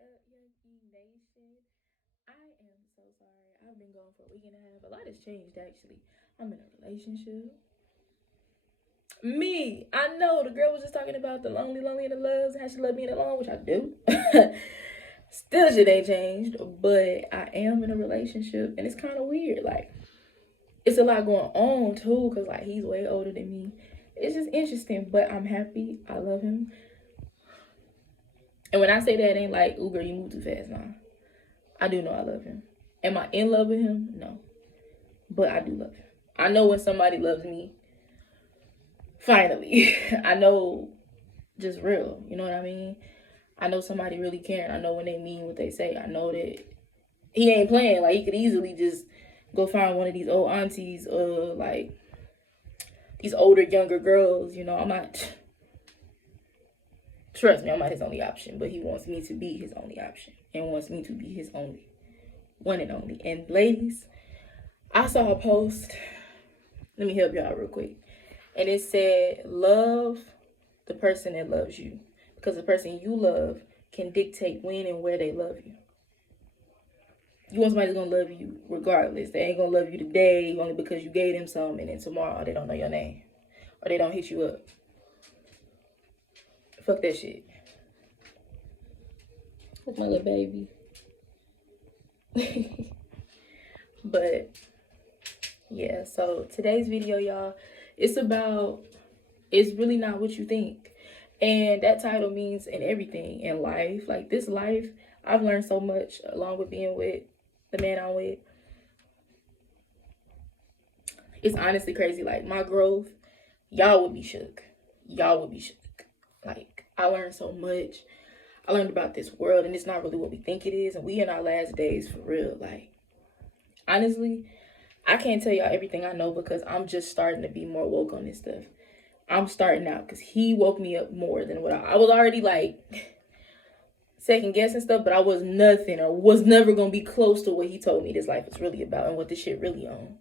Yankee Nation? I am so sorry. I've been gone for a week and a half. A lot has changed, actually. I'm in a relationship. Me, I know the girl was just talking about the lonely and the loves, how she loved being alone, which I do. Still, shit ain't changed, but I am in a relationship, and it's kind of weird. Like, it's a lot going on too, cause like he's way older than me. It's just interesting, but I'm happy. I love him. And when I say that, it ain't like, ooh, girl, you move too fast. Nah, I do know I love him. Am I in love with him? No, but I do love him. I know when somebody loves me. Finally, I know, just real. You know what I mean? I know somebody really caring. I know when they mean what they say. I know that he ain't playing. Like, he could easily just go find one of these old aunties, like these older, younger girls. You know, I'm not. Trust me, I'm not his only option, but he wants me to be his only option and wants me to be his only, one and only. And ladies, I saw a post. Let me help y'all real quick. And it said, love the person that loves you, because the person you love can dictate when and where they love you. You want somebody that's going to love you regardless. They ain't going to love you today only because you gave them some, and then tomorrow they don't know your name or they don't hit you up. Fuck that shit. Look, my little baby. But yeah, so today's video, y'all, it's really not what you think. And that title means in everything in life. Like, this life, I've learned so much along with being with the man I'm with. It's honestly crazy. Like, my growth, y'all would be shook. Y'all would be shook. Like, I learned so much. I learned about this world, and it's not really what we think it is. And we in our last days for real. Like, honestly, I can't tell y'all everything I know because I'm just starting to be more woke on this stuff. I'm starting out because he woke me up more than what I was already like second guessing stuff, but I was nothing or was never going to be close to what he told me this life is really about and what this shit really on.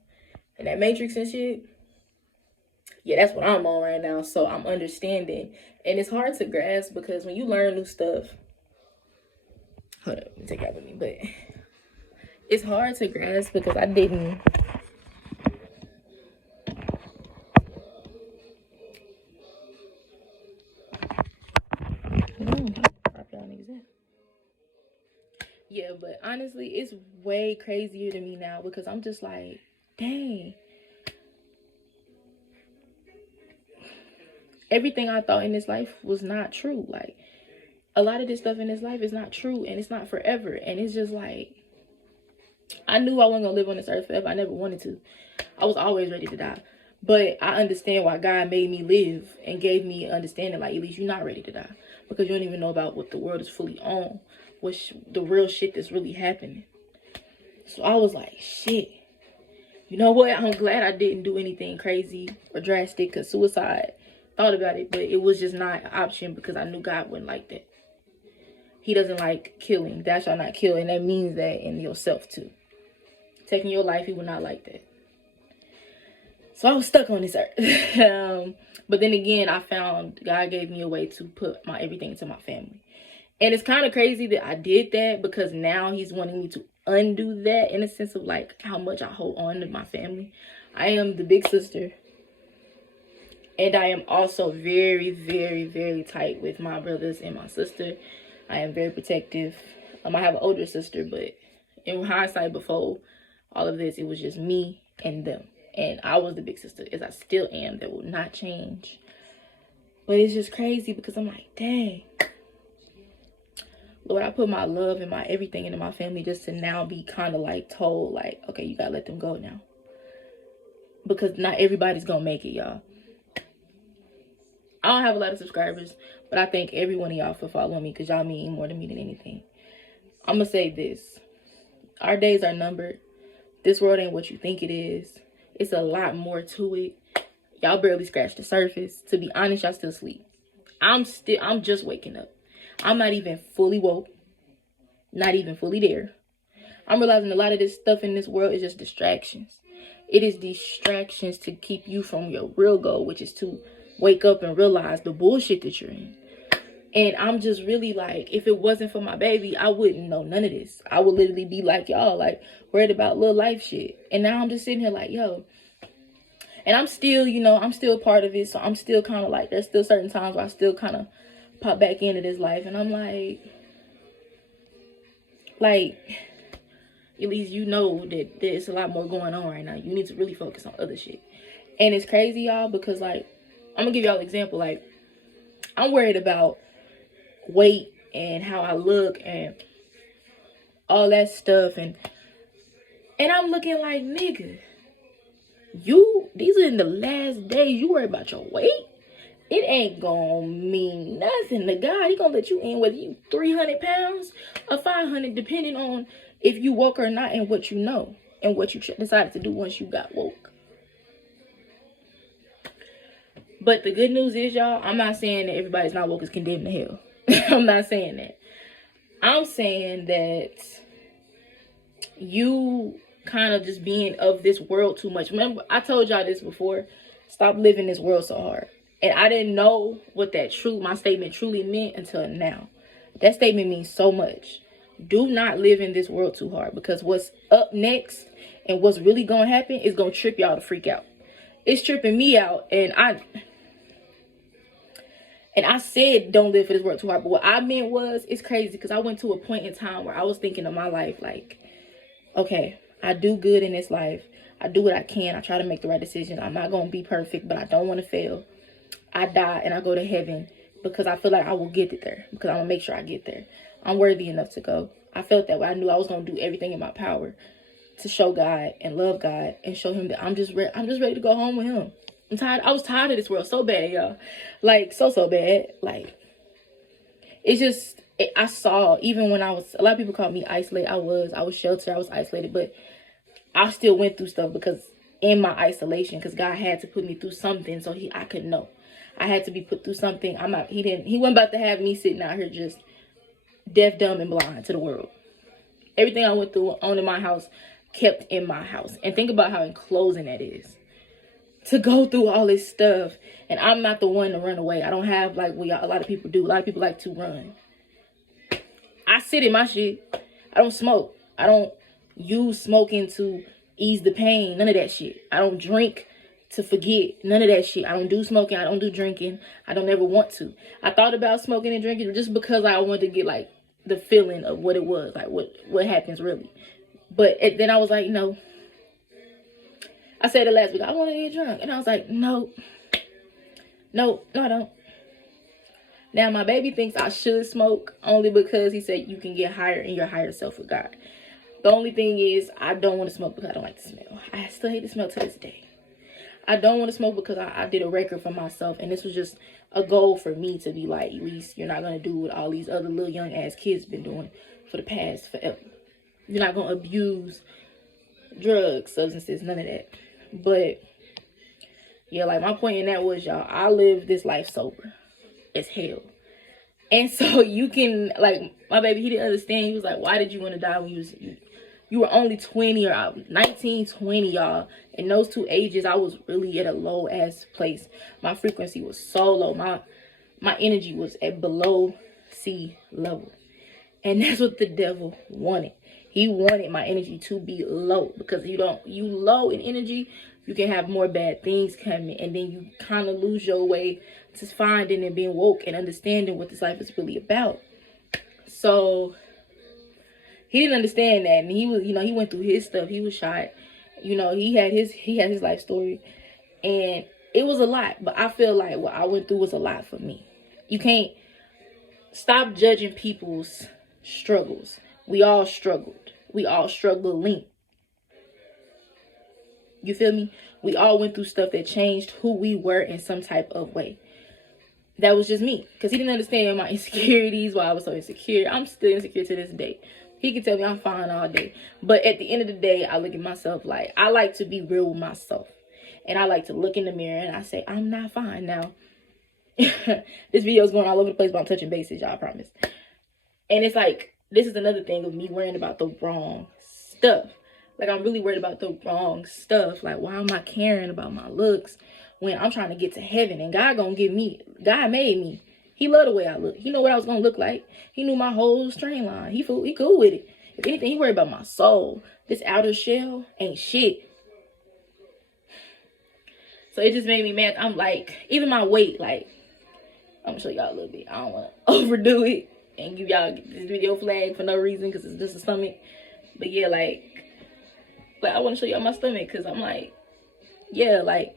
And that Matrix and shit, yeah, that's what I'm on right now. So I'm understanding. And it's hard to grasp because when you learn new stuff, hold up, let me take that with me, but it's hard to grasp because I didn't. Yeah, but honestly, it's way crazier to me now because I'm just like, dang. Everything I thought in this life was not true. Like, a lot of this stuff in this life is not true, and it's not forever. And it's just like, I knew I wasn't going to live on this earth forever. I never wanted to. I was always ready to die. But I understand why God made me live and gave me understanding, like, at least you're not ready to die. Because you don't even know about what the world is fully on. What's the real shit that's really happening. So I was like, shit. You know what? I'm glad I didn't do anything crazy or drastic, because suicide, thought about it, but it was just not an option because I knew God wouldn't like that. He doesn't like killing. Thou shalt not kill. And that means that in yourself too. Taking your life, he would not like that. So I was stuck on this earth. But then again, I found God gave me a way to put my everything into my family. And it's kind of crazy that I did that because now he's wanting me to undo that in a sense of like how much I hold on to my family. I am the big sister. And I am also very, very, very tight with my brothers and my sister. I am very protective. I have an older sister, but in hindsight, before all of this, it was just me and them. And I was the big sister, as I still am. That will not change. But it's just crazy because I'm like, dang. Lord, I put my love and my everything into my family just to now be kind of like told, like, okay, you got to let them go now. Because not everybody's going to make it, y'all. I don't have a lot of subscribers, but I thank every one of y'all for following me because y'all mean more to me than anything. I'm going to say this. Our days are numbered. This world ain't what you think it is. It's a lot more to it. Y'all barely scratched the surface. To be honest, y'all still asleep. I'm just waking up. I'm not even fully woke. Not even fully there. I'm realizing a lot of this stuff in this world is just distractions. It is distractions to keep you from your real goal, which is to wake up and realize the bullshit that you're in. And I'm just really like, if it wasn't for my baby, I wouldn't know none of this. I would literally be like y'all, like worried about little life shit. And now I'm just sitting here like, yo. And I'm still, you know, I'm still part of it. So I'm still kind of like, there's still certain times where I still kind of pop back into this life. And I'm like, at least you know that there's a lot more going on right now. You need to really focus on other shit. And it's crazy, y'all, because like, I'm gonna give y'all an example. Like, I'm worried about weight and how I look and all that stuff. And I'm looking like, nigga, these are in the last days. You worry about your weight? It ain't gonna mean nothing to God. He gonna let you in whether you 300 pounds or 500, depending on if you woke or not and what you know and what you decided to do once you got woke. But the good news is, y'all, I'm not saying that everybody's not woke is condemned to hell. I'm not saying that. I'm saying that you kind of just being of this world too much. Remember, I told y'all this before. Stop living this world so hard. And I didn't know what my statement truly meant until now. That statement means so much. Do not live in this world too hard, because what's up next and what's really going to happen is going to trip y'all to freak out. It's tripping me out. And I said don't live for this world too hard. But what I meant was, it's crazy because I went to a point in time where I was thinking of my life like, okay, I do good in this life. I do what I can. I try to make the right decisions. I'm not going to be perfect, but I don't want to fail. I die and I go to heaven because I feel like I will get it there, because I'm going to make sure I get there. I'm worthy enough to go. I felt that way. I knew I was going to do everything in my power to show God and love God and show him that I'm just ready to go home with him. I'm tired. I was tired of this world so bad, y'all. Like, so bad. Like, it's just, I saw, even when a lot of people call me isolated. I was sheltered. I was isolated, but I still went through stuff because in my isolation, because God had to put me through something so I could know. I had to be put through something. He wasn't about to have me sitting out here just deaf, dumb, and blind to the world. Everything I went through owning my house kept in my house. And think about how enclosing that is. To go through all this stuff. And I'm not the one to run away. I don't have like what a lot of people do. A lot of people like to run. I sit in my shit. I don't smoke. I don't use smoking to ease the pain. None of that shit. I don't drink to forget. None of that shit. I don't do smoking. I don't do drinking. I don't ever want to. I thought about smoking and drinking just because I wanted to get like the feeling of what it was. Like what happens really. But then I was like, no. I said it last week. I want to get drunk. And I was like, no, I don't. Now, my baby thinks I should smoke only because he said you can get higher in your higher self with God. The only thing is, I don't want to smoke because I don't like the smell. I still hate the smell to this day. I don't want to smoke because I did a record for myself. And this was just a goal for me to be like, at least you're not going to do what all these other little young ass kids been doing for the past forever. You're not going to abuse drugs, substances, none of that. But yeah, like my point in that was, y'all, I live this life sober as hell. And so you can, like, my baby, he didn't understand. He was like, why did you want to die when you were only 20 or 19, 20, y'all. In those two ages, I was really at a low ass place. My frequency was so low. My energy was at below sea level. And that's what the devil wanted. He wanted my energy to be low, because you low in energy, you can have more bad things coming, and then you kind of lose your way to finding and being woke and understanding what this life is really about. So he didn't understand that, and he was, he went through his stuff. He was shot. He had his life story, and it was a lot. But I feel like what I went through was a lot for me. You can't stop judging people's struggles. We all struggled. We all struggling. You feel me? We all went through stuff that changed who we were in some type of way. That was just me. Because he didn't understand my insecurities, why I was so insecure. I'm still insecure to this day. He can tell me I'm fine all day. But at the end of the day, I look at myself like, I like to be real with myself. And I like to look in the mirror and I say, I'm not fine now. This video is going all over the place, but I'm touching bases, y'all, I promise. And it's like, this is another thing of me worrying about the wrong stuff. Like, I'm really worried about the wrong stuff. Like, why am I caring about my looks when I'm trying to get to heaven? And God made me. He loved the way I look. He knew what I was gonna look like. He knew my whole strain line. He cool with it. If anything, he worried about my soul. This outer shell ain't shit. So it just made me mad. I'm like, even my weight, like, I'm gonna show y'all a little bit. I don't wanna overdo it and give y'all this video flag for no reason because it's just a stomach. But yeah, like I wanna show y'all my stomach because I'm like, yeah, like,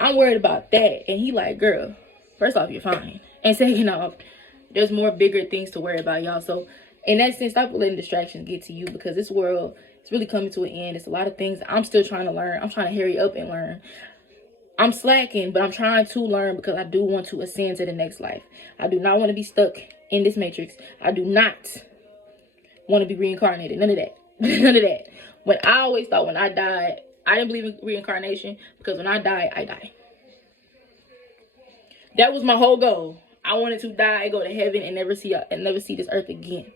I'm worried about that. And he like, girl, first off, you're fine. And second off, there's more bigger things to worry about, y'all. So in that sense, stop letting distractions get to you because this world is really coming to an end. It's a lot of things I'm still trying to learn. I'm trying to hurry up and learn. I'm slacking, but I'm trying to learn because I do want to ascend to the next life. I do not want to be stuck in this matrix. I do not want to be reincarnated. None of that. None of that. When I always thought when I died, I didn't believe in reincarnation because when I die, I die. That was my whole goal. I wanted to die, go to heaven, and never see this earth again.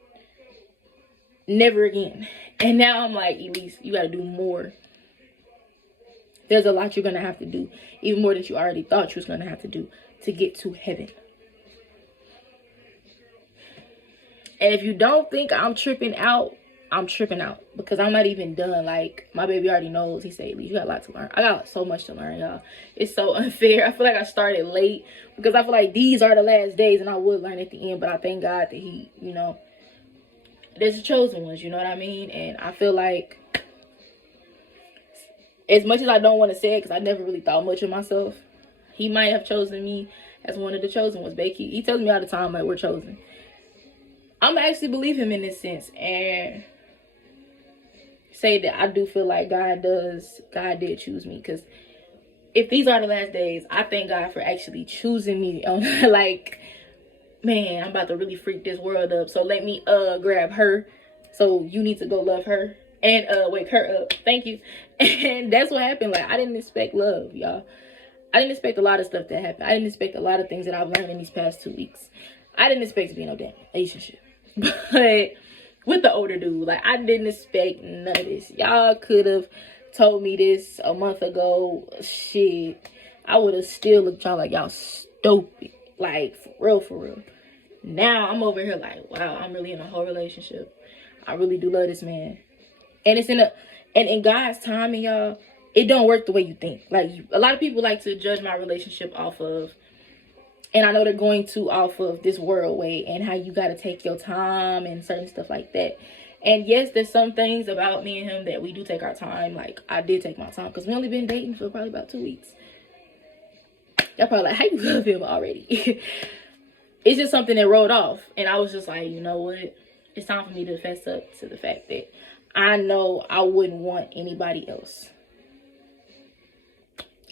Never again. And now I'm like, Elise, you got to do more. There's a lot you're going to have to do. Even more than you already thought you was going to have to do to get to heaven. And if you don't think I'm tripping out, I'm tripping out. Because I'm not even done. Like, my baby already knows. He said, Elise, you got a lot to learn. I got so much to learn, y'all. It's so unfair. I feel like I started late. Because I feel like these are the last days. And I would learn at the end. But I thank God that he, you know, there's the chosen ones. You know what I mean? And I feel like, as much as I don't want to say it, because I never really thought much of myself, he might have chosen me as one of the chosen ones. Becky, he tells me all the time, like, we're chosen. I'm actually believe him in this sense and say that I do feel like God did choose me. Because if these are the last days, I thank God for actually choosing me. Like, man, I'm about to really freak this world up. So let me grab her. So you need to go love her and wake her up. Thank you. And that's what happened. Like, I didn't expect love, y'all. I didn't expect a lot of stuff to happen. I didn't expect a lot of things that I've learned in these past 2 weeks. I didn't expect to be in no damn relationship. But with the older dude, like, I didn't expect none of this. Y'all could have told me this a month ago. Shit, I would have still looked y'all like y'all stupid. Like, for real, for real. Now I'm over here like, wow, I'm really in a whole relationship. I really do love this man. And it's in God's timing, y'all, it don't work the way you think. Like, a lot of people like to judge my relationship off of, and I know they're going to off of this world way and how you got to take your time and certain stuff like that. And yes, there's some things about me and him that we do take our time. Like, I did take my time because we only been dating for probably about 2 weeks. Y'all probably like, how you love him already? It's just something that rolled off. And I was just like, you know what? It's time for me to fess up to the fact that I know I wouldn't want anybody else.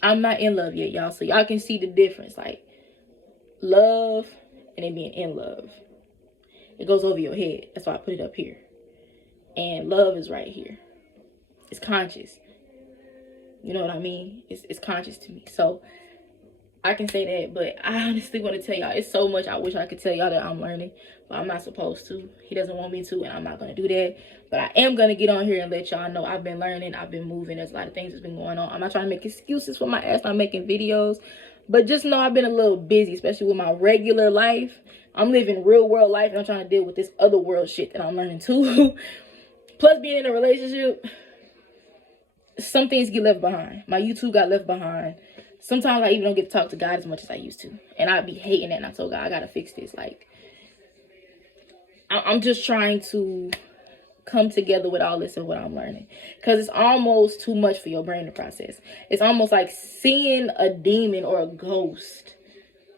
I'm not in love yet, y'all. So y'all can see the difference. Like, love and then being in love. It goes over your head. That's why I put it up here. And love is right here. It's conscious. You know what I mean? It's conscious to me. So I can say that, but I honestly want to tell y'all, it's so much I wish I could tell y'all that I'm learning, but I'm not supposed to. He doesn't want me to, and I'm not going to do that. But I am going to get on here and let y'all know I've been learning, I've been moving. There's a lot of things that's been going on. I'm not trying to make excuses for my ass not making videos, but just know I've been a little busy, especially with my regular life. I'm living real world life, and I'm trying to deal with this other world shit that I'm learning too. Plus, being in a relationship, some things get left behind. My YouTube got left behind. Sometimes I even don't get to talk to God as much as I used to. And I'd be hating that. And I told God, I got to fix this. Like, I'm just trying to come together with all this and what I'm learning. Because it's almost too much for your brain to process. It's almost like seeing a demon or a ghost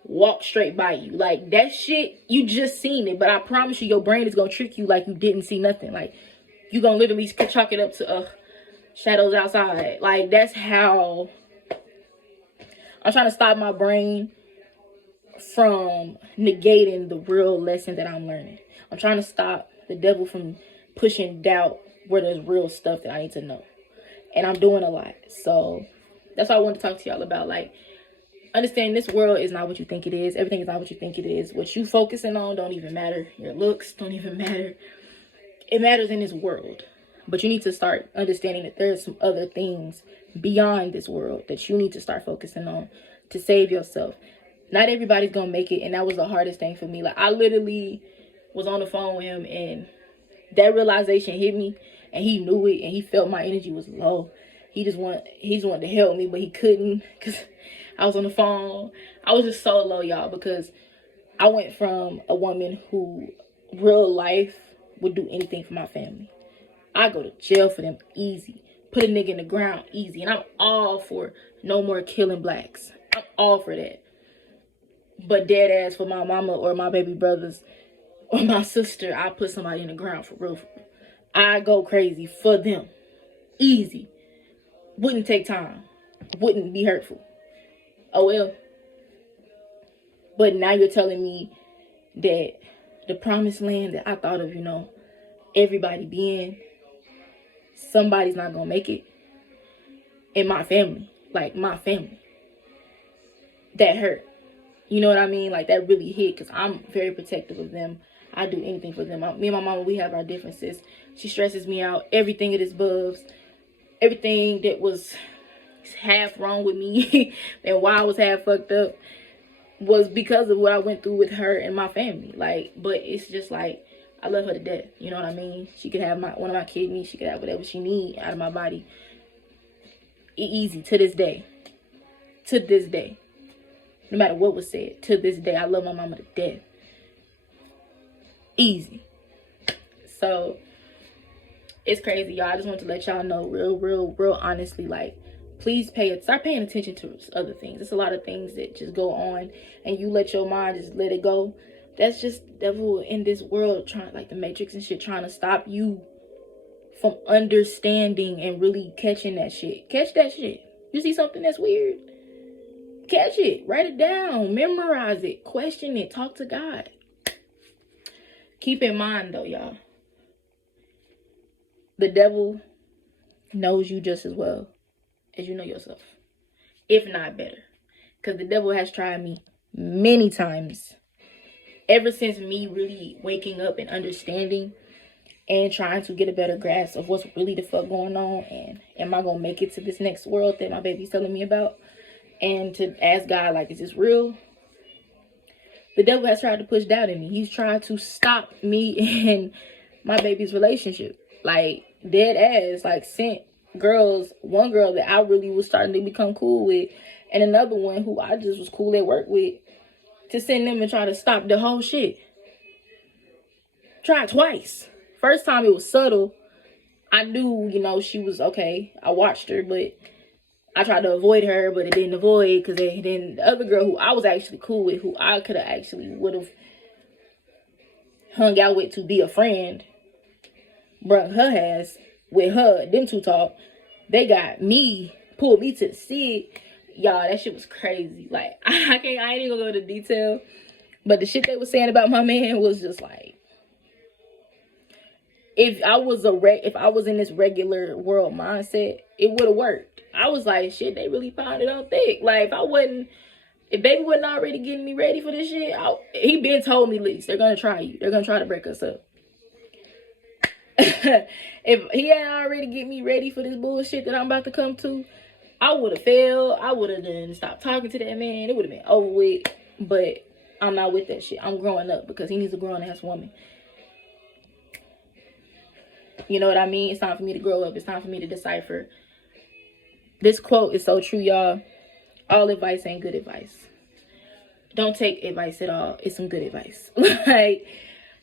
walk straight by you. Like, that shit, you just seen it. But I promise you, your brain is going to trick you like you didn't see nothing. Like, you going to literally chalk it up to shadows outside. Like, that's how I'm trying to stop my brain from negating the real lesson that I'm learning. I'm trying to stop the devil from pushing doubt where there's real stuff that I need to know. And I'm doing a lot. So that's what I wanted to talk to y'all about. Like, understand this world is not what you think it is. Everything is not what you think it is. What you focusing on don't even matter. Your looks don't even matter. It matters in this world. But you need to start understanding that there's some other things beyond this world that you need to start focusing on to save yourself. Not everybody's gonna make it, and that was the hardest thing for me. Like, I literally was on the phone with him, and that realization hit me, and he knew it, and he felt my energy was low. He just wanted to help me, but he couldn't, because I was on the phone. I was just so low, y'all, because I went from a woman who real life would do anything for my family. I go to jail for them easy. Put a nigga in the ground easy. And I'm all for no more killing blacks. I'm all for that. But dead ass for my mama or my baby brothers or my sister, I put somebody in the ground for real. I go crazy for them. Easy. Wouldn't take time. Wouldn't be hurtful. Oh well. But now you're telling me that the promised land that I thought of, you know, everybody being, somebody's not gonna make it. In my family. Like, my family. That hurt. You know what I mean? Like, that really hit, because I'm very protective of them. I do anything for them. Me and my mama, we have our differences. She stresses me out. Everything it is Bubs. Everything that was half wrong with me and why I was half fucked up was because of what I went through with her and my family. Like, but it's just like, I love her to death. You know what I mean? She could have one of my kidneys. She could have whatever she need out of my body. Easy, to this day. To this day. No matter what was said, to this day, I love my mama to death. Easy. So, it's crazy, y'all. I just want to let y'all know real honestly, like, please start paying attention to other things. There's a lot of things that just go on, and you let your mind just let it go. That's just devil in this world, trying, like the Matrix and shit, trying to stop you from understanding and really catching that shit. Catch that shit. You see something that's weird? Catch it. Write it down. Memorize it. Question it. Talk to God. Keep in mind, though, y'all, the devil knows you just as well as you know yourself, if not better. Because the devil has tried me many times. Ever since me really waking up and understanding and trying to get a better grasp of what's really the fuck going on, and am I gonna make it to this next world that my baby's telling me about, and to ask God, like, is this real? The devil has tried to push doubt in me. He's tried to stop me and my baby's relationship. Like, dead ass. Like, sent girls, one girl that I really was starting to become cool with, and another one who I just was cool at work with, to send them and try to stop the whole shit. Tried twice. First time it was subtle. I knew, you know, she was okay. I watched her, but I tried to avoid her, but it didn't avoid, because then the other girl who I was actually cool with, who I could have actually would have hung out with to be a friend, brought her ass with her, them two talk. They got me, pulled me to the seat. Y'all, that shit was crazy. Like, I ain't even gonna go into detail, but the shit they was saying about my man was just like, if I was in this regular world mindset, it would have worked. I was like, shit, they really found it on thick. Like, if baby wasn't already getting me ready for this shit, he been told me, least they're gonna try you. They're gonna try to break us up. If he hadn't already get me ready for this bullshit that I'm about to come to, I would have failed. I would have then stopped talking to that man. It would have been over with. But I'm not with that shit. I'm growing up, because he needs a grown ass woman. You know what I mean? It's time for me to grow up. It's time for me to decipher. This quote is so true, y'all. All advice ain't good advice. Don't take advice at all. It's some good advice. Like,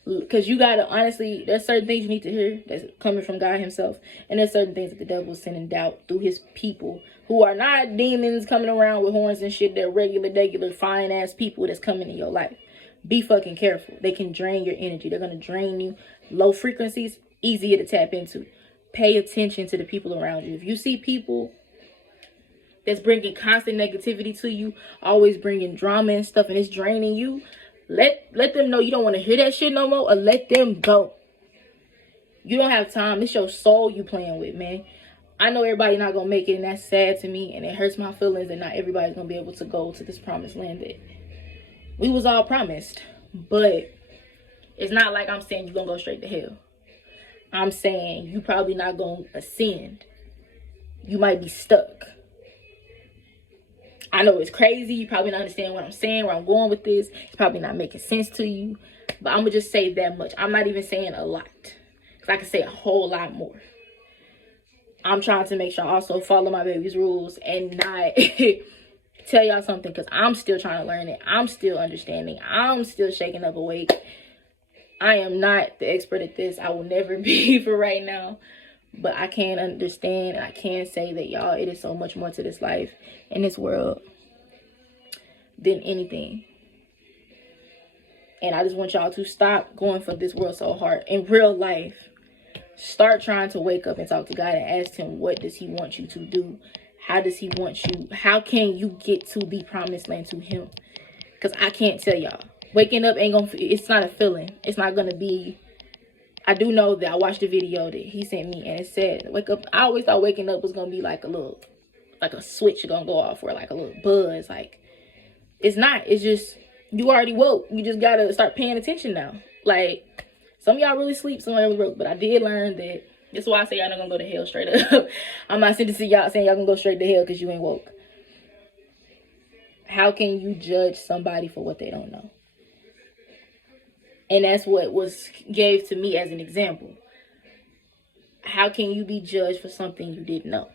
because you gotta, honestly, there's certain things you need to hear that's coming from God himself, and there's certain things that the devil is sending doubt through his people, who are not demons coming around with horns and shit. They're regular fine ass people that's coming in your life. Be fucking careful. They can drain your energy. They're gonna drain you. Low frequencies, easier to tap into. Pay attention to the people around you. If you see people that's bringing constant negativity to you, always bringing drama and stuff, and it's draining you, let them know you don't want to hear that shit no more, or let them go. You don't have time. It's your soul you playing with, man. I know everybody not gonna make it, and that's sad to me, and it hurts my feelings that not everybody's gonna be able to go to this promised land that we was all promised. But it's not like I'm saying you're gonna go straight to hell. I'm saying you probably not gonna ascend. You might be stuck. I know it's crazy. You probably not understand what I'm saying, where I'm going with this. It's probably not making sense to you. But I'm going to just say that much. I'm not even saying a lot. Because I can say a whole lot more. I'm trying to make sure I also follow my baby's rules and not tell y'all something, because I'm still trying to learn it. I'm still understanding. I'm still shaking up awake. I am not the expert at this. I will never be for right now. But I can understand, and I can say that, y'all, it is so much more to this life and this world than anything. And I just want y'all to stop going for this world so hard. In real life, start trying to wake up and talk to God and ask him, what does he want you to do? How does he want you? How can you get to the promised land to him? Because I can't tell y'all. Waking up ain't gonna, it's not a feeling. It's not gonna be, I do know that I watched the video that he sent me and it said, wake up. I always thought waking up was gonna be like a little, like a switch gonna go off, or like a little buzz. Like, it's not. It's just, you already woke. You just gotta start paying attention now. Like, some of y'all really sleep, some of y'all really broke. But I did learn that, that's why I say y'all not gonna go to hell straight up. I'm not sending to y'all saying y'all gonna go straight to hell because you ain't woke. How can you judge somebody for what they don't know? And that's what was gave to me as an example. How can you be judged for something you didn't know?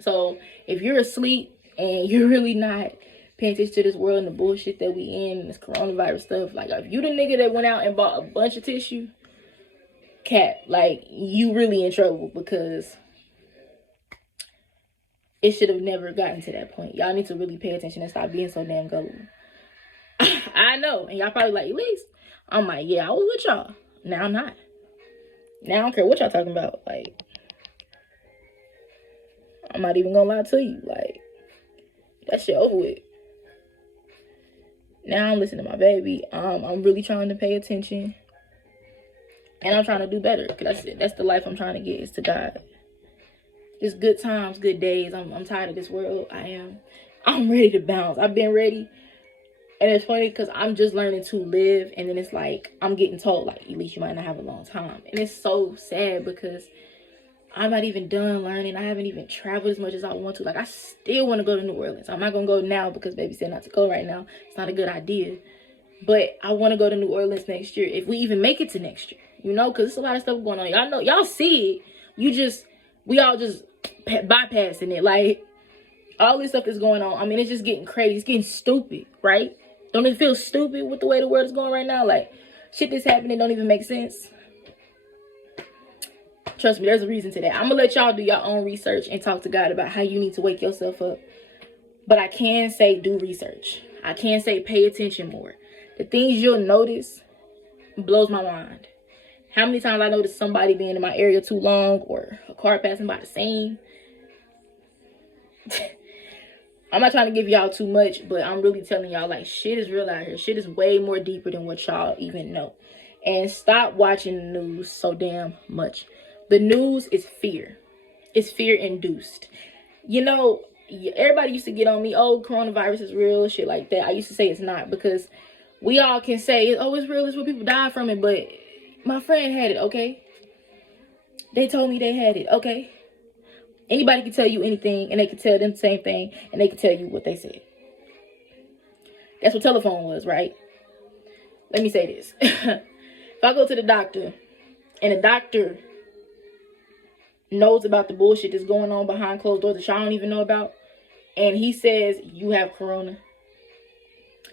So if you're asleep and you're really not paying attention to this world and the bullshit that we in, this coronavirus stuff, like if you the nigga that went out and bought a bunch of tissue, cat, like you really in trouble, because it should have never gotten to that point. Y'all need to really pay attention and stop being so damn gullible. I know, and y'all probably like, Elise, I'm like, yeah, I was with y'all. Now I'm not. Now I don't care what y'all talking about. Like, I'm not even gonna lie to you. Like, that shit over with. Now I'm listening to my baby. I'm really trying to pay attention. And I'm trying to do better. Because that's the life I'm trying to get, is to God. Just good times, good days. I'm tired of this world. I'm ready to bounce. I've been ready. And it's funny because I'm just learning to live. And then it's like, I'm getting told, like, at least you might not have a long time. And it's so sad because I'm not even done learning. I haven't even traveled as much as I want to. Like, I still want to go to New Orleans. I'm not going to go now because baby said not to go right now. It's not a good idea. But I want to go to New Orleans next year. If we even make it to next year. You know, because there's a lot of stuff going on. Y'all know, y'all see it. We all just bypassing it. Like, all this stuff is going on. I mean, it's just getting crazy. It's getting stupid, right? Don't it feel stupid with the way the world is going right now? Like, shit that's happening don't even make sense. Trust me, there's a reason to that. I'm going to let y'all do your own research and talk to God about how you need to wake yourself up. But I can say do research. I can say pay attention more. The things you'll notice blows my mind. How many times I noticed somebody being in my area too long, or a car passing by the same. I'm not trying to give y'all too much, but I'm really telling y'all, like, shit is real out here. Shit is way more deeper than what y'all even know. And stop watching the news so damn much. The news is fear. It's fear induced. You know, everybody used to get on me, oh, coronavirus is real, shit like that. I used to say it's not, because we all can say, oh, it's real, it's what people die from it, but my friend had it, okay? They told me they had it, okay? Anybody can tell you anything, and they can tell them the same thing, and they can tell you what they said. That's what telephone was, right? Let me say this. If I go to the doctor, and the doctor knows about the bullshit that's going on behind closed doors that y'all don't even know about, and he says you have corona,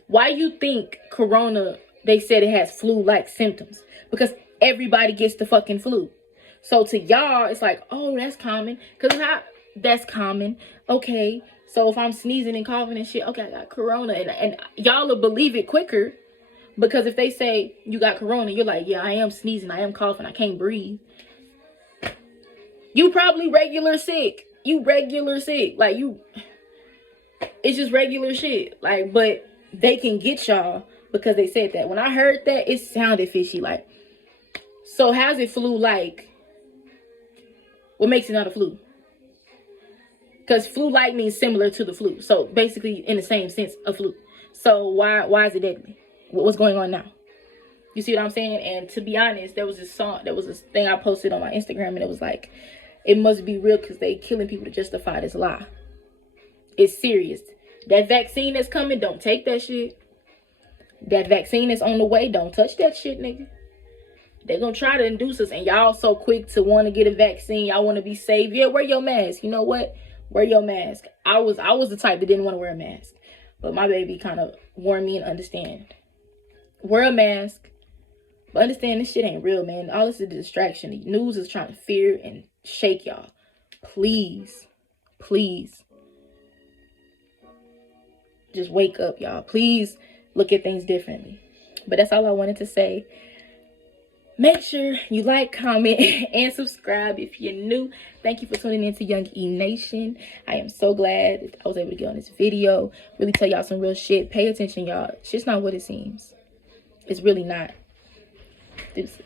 why you think corona, they said it has flu-like symptoms? Because everybody gets the fucking flu. So to y'all, it's like, oh, that's common. Because that's common. Okay, so if I'm sneezing and coughing and shit, okay, I got corona. And y'all will believe it quicker. Because if they say you got corona, you're like, yeah, I am sneezing, I am coughing, I can't breathe. You probably regular sick. You regular sick. Like, it's just regular shit. Like, but they can get y'all because they said that. When I heard that, it sounded fishy. Like, so how's it flu-like? What makes it not a flu? Because flu-like means similar to the flu. So basically, in the same sense, a flu. So why is it deadly? What's going on now? You see what I'm saying? And to be honest, there was this thing I posted on my Instagram, and it was like, it must be real because they killing people to justify this lie. It's serious. That vaccine that's coming, don't take that shit. That vaccine that's on the way, don't touch that shit, nigga. They're gonna try to induce us, and y'all so quick to want to get a vaccine. Y'all want to be safe. Yeah, wear your mask. You know what? Wear your mask. I was the type that didn't want to wear a mask, but my baby kind of warned me and understand. Wear a mask, but understand this shit ain't real, man. All this is a distraction. The news is trying to fear and shake y'all. Please, please, just wake up, y'all. Please look at things differently. But that's all I wanted to say. Make sure you like, comment, and subscribe if you're new. Thank you for tuning in to Young E Nation. I am so glad that I was able to get on this video. Really tell y'all some real shit. Pay attention, y'all. Shit's not what it seems. It's really not. Deuces.